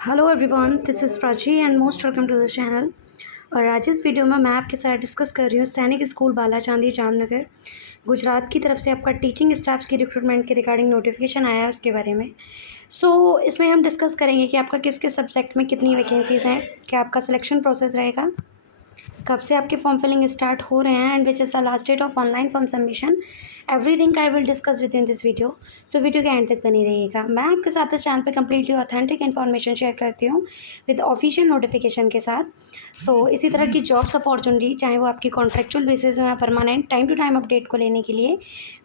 Hello everyone, this is Prachi and most welcome to the channel. और आज इस video में मैं आपके साथ डिस्कस कर रही हूँ सैनिक स्कूल बालाचांदी जामनगर गुजरात की तरफ से आपका टीचिंग स्टाफ्स की रिक्रूटमेंट के रिगार्डिंग नोटिफिकेशन आया है उसके बारे में। इसमें हम डिस्कस करेंगे कि आपका किस किस सब्जेक्ट में कितनी वैकेंसीज़ हैं, क्या आपका सिलेक्शन प्रोसेस रहेगा, कब से आपके फॉर्म फिलिंग स्टार्ट हो रहे हैं and which is the last date of online form submission. Everything I will discuss with in this video. Video के एंड तक बनी रहिएगा। मैं आपके साथ इस चैनल पे कम्प्लीटली ऑथेंटिक इन्फॉर्मेशन शेयर करती हूँ विद ऑफिशियल नोटिफिकेशन के साथ। इसी तरह की जॉब्स अपॉर्चुनिटी, चाहे वो आपकी कॉन्ट्रेक्चुअल बेसिस हो या permanent, time to time update को लेने के लिए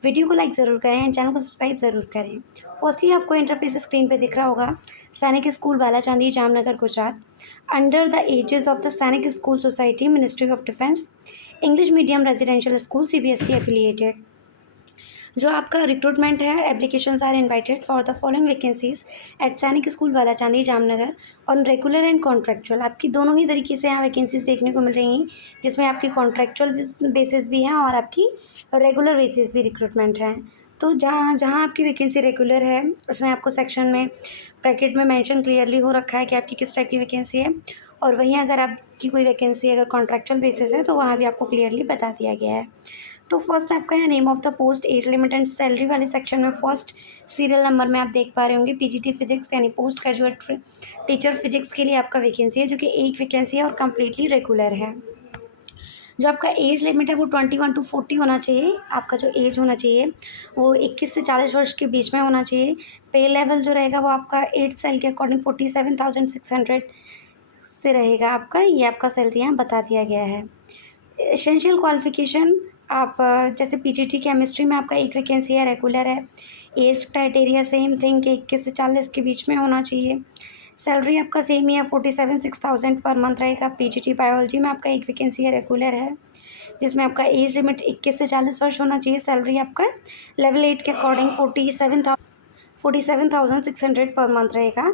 वीडियो को लाइक ज़रूर करें एंड चैनल को सब्सक्राइब ज़रूर करें। फर्स्टली आपको इंटरफेस स्क्रीन पे दिख रहा होगा Sainik school Balachadi Jamnagar Gujarat, under the aegis of the Sainik school society, ministry of defence, English medium residential school, CBSE affiliated. जो आपका रिक्रूटमेंट है, applications are invited for the following vacancies at Sainik school Balachadi Jamnagar on regular and contractual. आपकी दोनों ही तरीके से यहाँ vacancies देखने को मिल रही हैं, जिसमें आपकी कॉन्ट्रेक्चुअल बेसिस भी हैं और आपकी रेगुलर बेसिस भी रिक्रूटमेंट है। तो जहाँ जहाँ आपकी वैकेंसी रेगुलर है उसमें आपको सेक्शन में ब्रैकेट में मेंशन क्लियरली हो रखा है कि आपकी किस टाइप की वैकेंसी है, और वहीं अगर आपकी कोई वैकेंसी अगर कॉन्ट्रेक्चुअल बेसिस है तो वहाँ भी आपको क्लियरली बता दिया गया है। तो फर्स्ट आपका है name of the post, age limit and salary वाले सेक्शन में फर्स्ट सीरियल नंबर में आप देख पा रहे होंगे पीजीटी फिजिक्स यानी पोस्ट ग्रेजुएट टीचर फिजिक्स के लिए आपका वैकेंसी है, जो कि एक वैकेंसी है और कम्प्लीटली रेगुलर है। जो आपका एज लिमिट है वो 21 to 40 होना चाहिए। आपका जो एज होना चाहिए वो 21 से 40 वर्ष के बीच में होना चाहिए। पे लेवल जो रहेगा वो आपका 8 सेल के अकॉर्डिंग 47,600 से रहेगा आपका। ये आपका सैलरी यहाँ बता दिया गया है। एसेंशियल क्वालिफिकेशन, आप जैसे पीजीटी केमिस्ट्री में आपका एक वैकेंसी है, रेगुलर है। एज क्राइटेरिया सेम थिंग कि 21 से 40 के बीच में होना चाहिए। सैलरी आपका सेम ही है, 47,600 पर मंथ रहेगा। पीजीटी बायोलॉजी में आपका एक वैकेंसी है, रेगुलर है, जिसमें आपका एज लिमिट 21 से 40 वर्ष होना चाहिए। सैलरी आपका लेवल 8 के अकॉर्डिंग 47,600 पर मंथ रहेगा।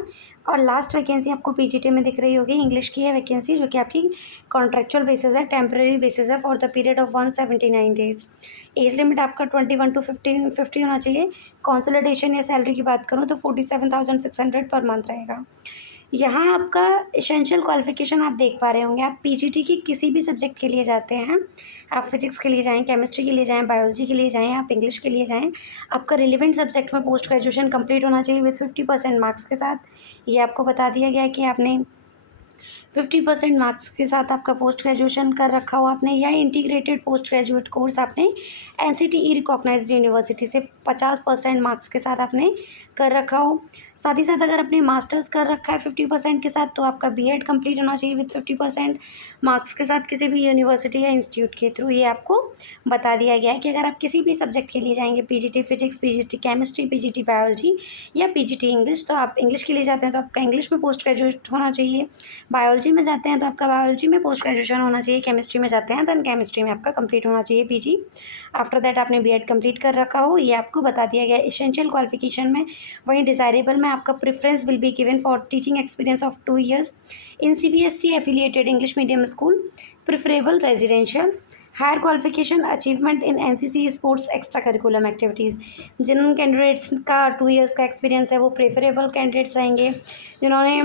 और लास्ट वैकेंसी आपको पीजीटी में दिख रही होगी, इंग्लिश की है वैकेंसी, जो कि आपकी कॉन्ट्रेक्चुअल बेसिस है, टेम्प्रेरी बेसिस है for the period of 179 days. As limit आपका 21 to 50 होना चाहिए। कंसोलिडेशन या सैलरी की बात करूँ तो 47,600 पर मंथ रहेगा। यहाँ आपका एसेंशियल क्वालिफिकेशन आप देख पा रहे होंगे। आप पीजीटी की किसी भी सब्जेक्ट के लिए जाते हैं, आप फिजिक्स के लिए जाएँ, केमिस्ट्री के लिए जाएँ, बायोलॉजी के लिए जाएँ, आप इंग्लिश के लिए जाएँ, आपका रिलेवेंट सब्जेक्ट में पोस्ट ग्रेजुएशन कंप्लीट होना चाहिए विथ 50% मार्क्स के साथ। ये आपको बता दिया गया है कि आपने 50% मार्क्स के साथ आपका पोस्ट ग्रेजुएशन कर रखा हो आपने, या इंटीग्रेटेड पोस्ट ग्रेजुएट कोर्स आपने एनसीटीई रिकॉग्नाइज्ड यूनिवर्सिटी से 50% मार्क्स के साथ आपने कर रखा हो। साथ ही साथ अगर आपने मास्टर्स कर रखा है 50% के साथ, तो आपका बीएड कंप्लीट होना चाहिए विथ 50% मार्क्स के साथ किसी भी यूनिवर्सिटी या इंस्टीट्यूट के थ्रू। ये आपको बता दिया गया है कि अगर आप किसी भी सब्जेक्ट के लिए जाएंगे, PGT physics, PGT chemistry, PGT biology या पीजीटी इंग्लिश, तो आप इंग्लिश के लिए जाते हैं तो आपका इंग्लिश में पोस्ट ग्रेजुएट होना चाहिए। बायोलॉजी में जाते हैं तो आपका बायोलॉजी में पोस्ट ग्रेजुएशन होना चाहिए। केमिस्ट्री में जाते हैं तो केमिस्ट्री में आपका कंप्लीट होना चाहिए पीजी। आफ्टर दैट आपने बीएड कंप्लीट कर रखा हो, ये आपको बता दिया गया एसेंशियल क्वालिफिकेशन में। वहीं डिज़ायरेबल में आपका preference will be given for teaching experience of 2 years in CBSE affiliated English medium school, preferable residential. Higher qualification achievement in NCC sports extra curriculum activities. जिन कैंडिडेट्स का 2 years का experience है वो preferable candidates रहेंगे। जिन्होंने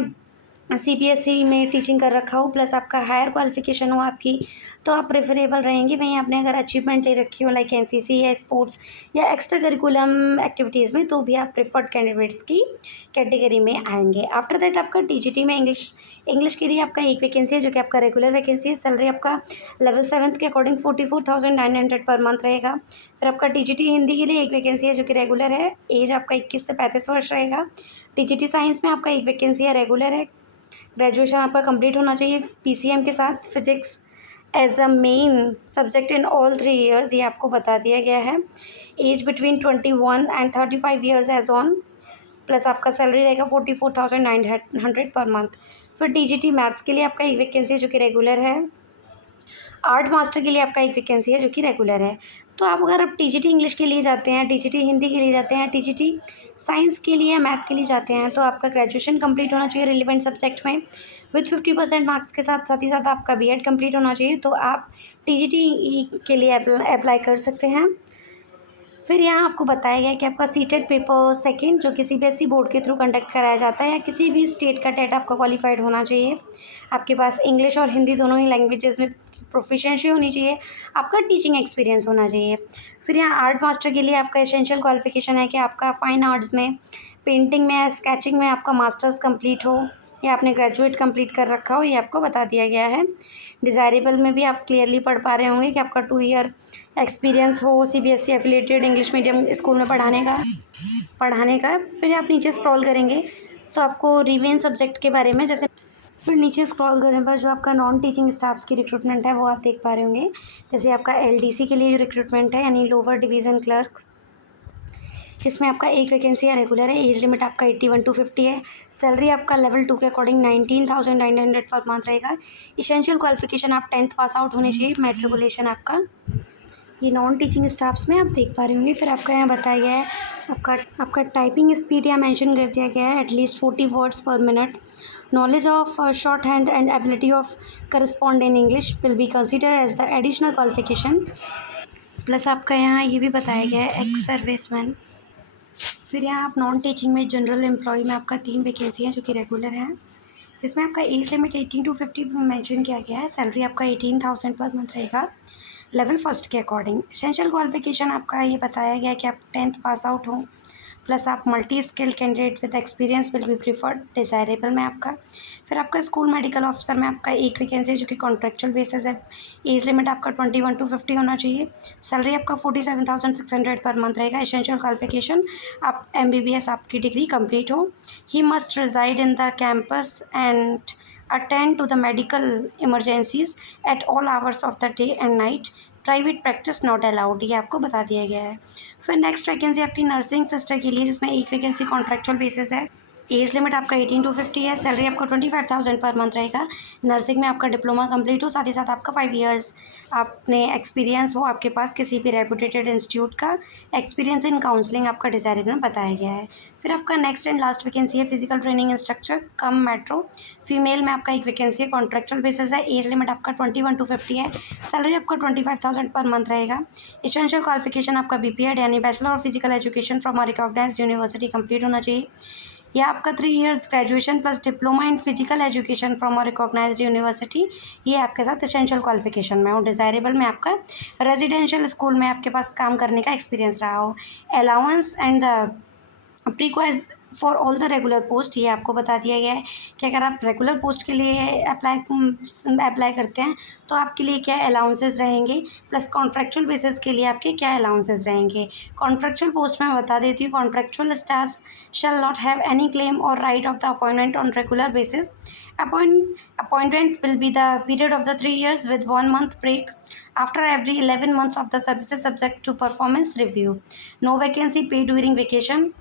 CBSE में teaching कर रखा हो प्लस आपका हायर क्वालिफिकेशन हो आपकी, तो आप प्रेफरेबल रहेंगे। वहीं आपने अगर अचीवमेंट ले रखी हो लाइक एनसीसी या स्पोर्ट्स या एक्स्ट्रा करिकुलम एक्टिविटीज़ में, तो भी आप प्रेफर्ड कैंडिडेट्स की कैटेगरी में आएंगे। आफ्टर दैट आपका टीजीटी में इंग्लिश के लिए आपका एक वैकेंसी है, जो कि आपका रेगुलर वैकेंसी है। सैलरी आपका लेवल 7 के अकॉर्डिंग 44,900 पर मंथ रहेगा। फिर आपका टीजीटी हिंदी के लिए एक वैकेंसी है, जो कि रेगुलर है। एज आपका 21 से 35 वर्ष रहेगा। टीजीटी साइंस में आपका एक वैकेंसी है, रेगुलर है। ग्रेजुएशन आपका कंप्लीट होना चाहिए पीसीएम के साथ, physics as a main subject in all 3 years, ये आपको बता दिया गया है। Age between 21 and 35 years age on, plus आपका सैलरी रहेगा 44,900 पर मंथ। फिर टीजीटी मैथ्स के लिए आपका एक वैकेंसी है, जो कि रेगुलर है। आर्ट मास्टर के लिए आपका एक वैकेंसी है, जो कि रेगुलर है। तो आप टीजीटी इंग्लिश के लिए जाते हैं, टीजीटी हिंदी के लिए जाते हैं, टीजीटी साइंस के लिए या मैथ के लिए जाते हैं, तो आपका ग्रेजुएशन कंप्लीट होना चाहिए रिलेवेंट सब्जेक्ट में विथ 50% मार्क्स के साथ। साथ ही साथ आपका बीएड कंप्लीट होना चाहिए, तो आप टीजीटी के लिए अप्लाई कर सकते हैं। फिर यहाँ आपको बताया गया है कि आपका सीटेट पेपर सेकंड जो कि सीबीएसई बोर्ड के थ्रू कंडक्ट कराया जाता है, या किसी भी स्टेट का टेट आपका क्वालिफाइड होना चाहिए। आपके पास इंग्लिश और हिंदी दोनों ही लैंग्वेजेस में प्रोफिशिएंसी होनी चाहिए। आपका टीचिंग एक्सपीरियंस होना चाहिए। फिर यहाँ आर्ट मास्टर के लिए आपका एसेंशियल क्वालिफिकेशन है कि आपका फाइन आर्ट्स में, पेंटिंग में या स्केचिंग में आपका मास्टर्स कंप्लीट हो, या आपने ग्रेजुएट कंप्लीट कर रखा हो, ये आपको बता दिया गया है। डिज़ायरेबल में भी आप क्लियरली पढ़ पा रहे होंगे कि आपका 2 ईयर एक्सपीरियंस हो CBSE affiliated English medium school में पढ़ाने का। फिर आप नीचे स्क्रॉल करेंगे तो आपको रिमेन सब्जेक्ट के बारे में, जैसे फिर नीचे स्क्रॉल करने पर जो आपका नॉन टीचिंग स्टाफ्स की रिक्रूटमेंट है वो आप देख पा रहे होंगे। जैसे आपका एलडीसी के लिए जो रिक्रूटमेंट है, यानी लोअर डिवीज़न क्लर्क, जिसमें आपका एक वैकेंसी है रेगुलर है। एज लिमिट आपका 81 to 50 है। सैलरी आपका लेवल 2 के अकॉर्डिंग 19,900 पर मंथ रहेगा। इसेंशियल क्वालिफिकेशन आप 10th पास आउट होने चाहिए। मैट्रिकुलेशन आपका, ये नॉन टीचिंग स्टाफ्स में आप देख पा रहे होंगे। फिर आपका यहाँ बताया गया है आपका टाइपिंग स्पीड यहाँ मेंशन कर दिया गया है, at least 40 words per minute. Knowledge of short hand and ability of correspond in English will be consider as the additional qualification. Plus आपका यहाँ ये भी बताया गया है एक्स सर्विसमैन। फिर यहाँ आप नॉन टीचिंग में जनरल एम्प्लॉय में आपका 3 वैकेंसी है जो कि रेगुलर है, जिसमें आपका एज लिमिट 18 to 50 मेंशन किया गया है। सैलरी आपका 18,000 पर मंथ रहेगा लेवल फर्स्ट के अकॉर्डिंग। एसेंशियल क्वालिफिकेशन आपका ये बताया गया कि आप 10th पास आउट हो, प्लस आप multi skilled candidate with experience will be preferred, desirable में आपका। फिर आपका स्कूल मेडिकल ऑफिसर में आपका एक वैकेंसी जो कि कॉन्ट्रेक्चुअल बेसिस है। एज लिमिट आपका 21 to 50 होना चाहिए। सैलरी आपका 47,600 पर मंथ रहेगा। एसेंशियल क्वालिफिकेशन आप MBBS आपकी डिग्री कंप्लीट हो। He must reside in the campus and attend to the medical emergencies at all hours of the day and night. Private practice not allowed, ये आपको बता दिया गया है। फिर नेक्स्ट वैकेंसी आपकी नर्सिंग सिस्टर के लिए, जिसमें एक वैकेंसी कॉन्ट्रेक्चुअल बेसिस है। एज लिमिट आपका 18 to 50 है। सैलरी आपका 25,000 पर मंथ रहेगा। नर्सिंग में आपका डिप्लोमा कंप्लीट हो, साथ ही साथ आपका 5 ईयर्स आपने एक्सपीरियंस हो, आपके पास किसी भी रेपुटेटेड इंस्टीट्यूट का एक्सपीरियंस इन काउंसलिंग आपका डिज़ायरेबल में बताया गया है। फिर आपका नेक्स्ट एंड लास्ट वैकेंसी है फिजिकल ट्रेनिंग इंस्ट्रक्टर कम मेट्रो। फीमेल में आपका एक वैकेंसी है, कॉन्ट्रेक्चुअल बेसिस है। एज लिमिट आपका 21 to 50 है। सैलरी आपका 25,000 पर मंथ रहेगा। एसेंशियल क्वालिफिकेशन आपका BPEd यानी bachelor of physical education from a recognised university complete होना चाहिए। या आपका 3 years graduation plus diploma in physical education from a recognised university, ये आपके साथ एसेंशियल क्वालिफिकेशन में हो। डिज़ायरेबल में आपका रेजिडेंशियल स्कूल में आपके पास काम करने का एक्सपीरियंस रहा हो। Allowance and the perquisites for all the regular post, ये आपको बता दिया गया है कि अगर आप रेगुलर पोस्ट के लिए अप्लाई करते हैं तो आपके लिए क्या अलाउंसेस रहेंगे, प्लस कॉन्ट्रेक्चुअल बेसिस के लिए आपके क्या अलाउंसेस रहेंगे। कॉन्ट्रेक्चुअल पोस्ट में बता देती हूँ, contractual staffs shall not have any claim और right of the appointment on regular basis. Appointment will be the period of the 3 years with 1 month break after every 11 months of the services subject to performance review. No vacancy paid during vacation.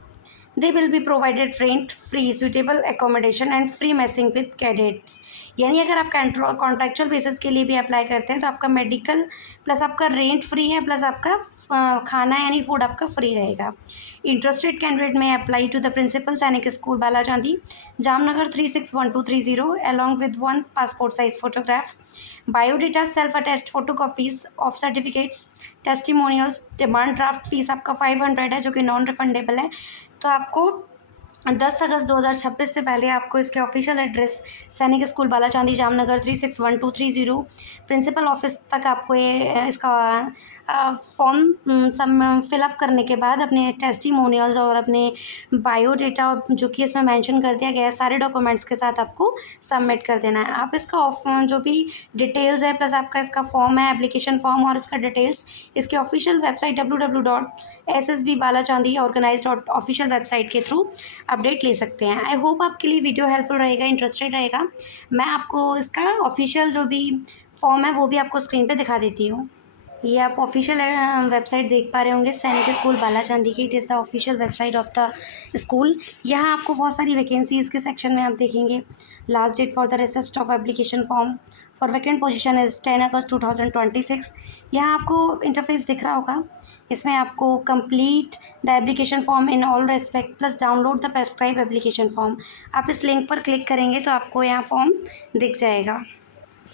They will be provided rent free suitable accommodation and free messing with cadets। यानी अगर आप contractual basis के लिए भी apply करते हैं तो आपका मेडिकल प्लस आपका रेंट फ्री है, प्लस आपका खाना यानी फूड आपका फ्री रहेगा। Interested candidate may apply to the principal Sainik school Balachadi, Jamnagar 361230 along with 1 passport size photograph, biodata, self attest photocopies of certificates, testimonials. Demand draft fees आपका 500 है जो कि नॉन रिफंडेबल है। तो आपको 10 अगस्त 2026 से पहले आपको इसके ऑफिशियल एड्रेस सैनिक school Balachadi Jamnagar 361230 principal office तक आपको ये इसका फॉर्म सब फिलअप करने के बाद अपने टेस्टिमोनियल्स और अपने बायोडेटा जो कि इसमें मेंशन कर दिया गया है सारे डॉक्यूमेंट्स के साथ आपको सबमिट कर देना है। आप इसका जो भी डिटेल्स है प्लस आपका इसका फॉर्म है एप्लीकेशन फॉर्म और इसका डिटेल्स इसके ऑफिशियल वेबसाइट www.ssbbalachandi.organize.official वेबसाइट के थ्रू अपडेट ले सकते हैं। आई होप आपके लिए वीडियो हेल्पफुल रहेगा, इंटरेस्टेड रहेगा। मैं आपको इसका ऑफिशियल जो भी फॉर्म है वो भी आपको स्क्रीन पे दिखा देती हूँ। ये आप ऑफिशियल वेबसाइट देख पा रहे होंगे सैनिक स्कूल बालाचांदी की। It is the official website of the school. यहाँ आपको बहुत सारी वैकेंसीज़ के सेक्शन में आप देखेंगे। Last date for the receipt of application form for vacant position is 10 August 2026। यहाँ आपको इंटरफेस दिख रहा होगा, इसमें आपको complete the application form in all respect plus download the prescribe application form. आप इस लिंक पर क्लिक करेंगे तो आपको यहाँ फॉर्म दिख जाएगा।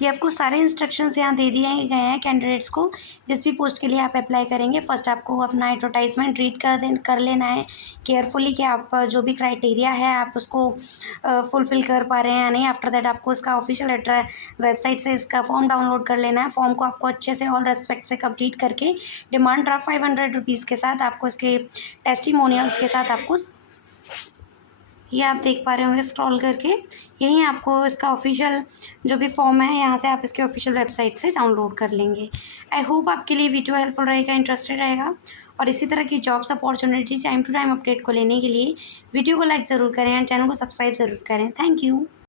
ये आपको सारे इंस्ट्रक्शंस यहाँ दे दिए गए हैं कैंडिडेट्स को, जिस भी पोस्ट के लिए आप अप्लाई करेंगे। फर्स्ट आपको अपना एडवर्टाइजमेंट रीड कर लेना है केयरफुली कि आप जो भी क्राइटेरिया है आप उसको फुलफ़िल कर पा रहे हैं या नहीं। आफ्टर दैट आपको इसका ऑफिशियल वेबसाइट से इसका फॉर्म डाउनलोड कर लेना है। फॉर्म को आपको अच्छे से ऑल रिस्पेक्ट से कंप्लीट करके डिमांड ड्राफ्ट 500 रुपीज़ के साथ आपको इसके टेस्टिमोनियल्स के साथ आपको ये आप देख पा रहे होंगे स्क्रॉल करके, यहीं आपको इसका ऑफिशियल जो भी फॉर्म है यहाँ से आप इसके ऑफिशियल वेबसाइट से डाउनलोड कर लेंगे। आई होप आपके लिए वीडियो हेल्पफुल रहेगा, इंटरेस्टेड रहेगा। और इसी तरह की jobs opportunity time to time update को लेने के लिए वीडियो को लाइक ज़रूर करें एंड चैनल को सब्सक्राइब ज़रूर करें। Thank you.